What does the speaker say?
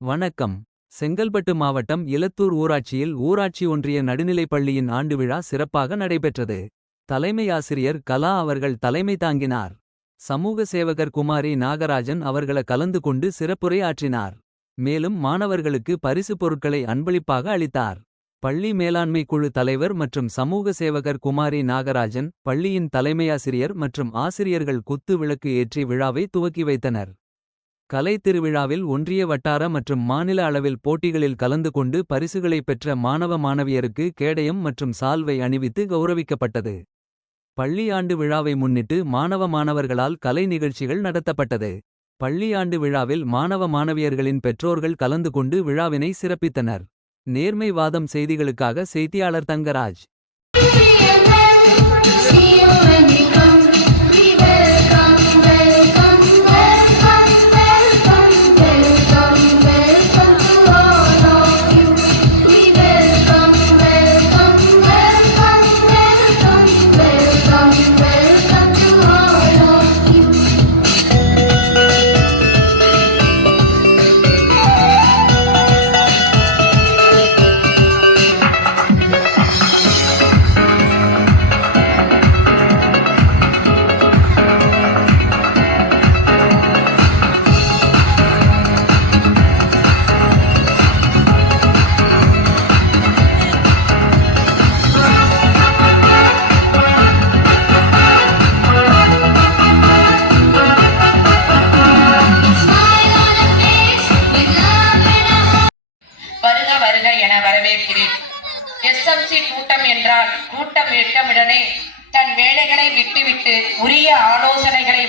வணக்கம் செங்கல்பட்டு மாவட்டம் இலத்தூர் ஊராட்சியில் ஊராட்சி ஒன்றிய நடுநிலைப் பள்ளியின் ஆண்டு விழா சிறப்பாக நடைபெற்றது. தலைமையாசிரியர் கலா அவர்கள் தலைமை தாங்கினார். சமூக சேவகர் குமாரி நாகராஜன் அவர்கள கலந்து கொண்டு சிறப்புரை ஆற்றினார். மேலும் மாணவர்களுக்கு பரிசு பொருட்களை அன்பளிப்பாக அளித்தார். பள்ளி மேலாண்மை குழு தலைவர் மற்றும் சமூக சேவகர் குமாரி நாகராஜன். பள்ளியின் தலைமையாசிரியர் மற்றும் ஆசிரியர்கள் குத்து விளக்கு ஏற்றி விழாவை துவக்கி வைத்தனர். கலை திருவிழாவில் ஒன்றிய வட்டார மற்றும் மாநில அளவில் போட்டிகளில் கலந்து கொண்டு பரிசுகளைப் பெற்ற மாணவ மாணவியருக்கு கேடயம் மற்றும் சால்வை அணிவித்து கௌரவிக்கப்பட்டது. பள்ளி ஆண்டு விழாவை முன்னிட்டு மாணவ மாணவர்களால் கலை நிகழ்ச்சிகள் நடத்தப்பட்டது. பள்ளி ஆண்டு விழாவில் மாணவ மாணவியர்களின் பெற்றோர்கள் கலந்து கொண்டு விழாவினை சிறப்பித்தனர். நேர்மை வாதம் செய்திகளுக்காக செய்தியாளர் தங்கராஜ். வருக என வரவேற்கிறேன். எஸ்எம்சி கூட்டம் என்றால் கூட்டம் இட்டமுடனே தன் வேலைகளை விட்டுவிட்டு உரிய ஆலோசனைகளை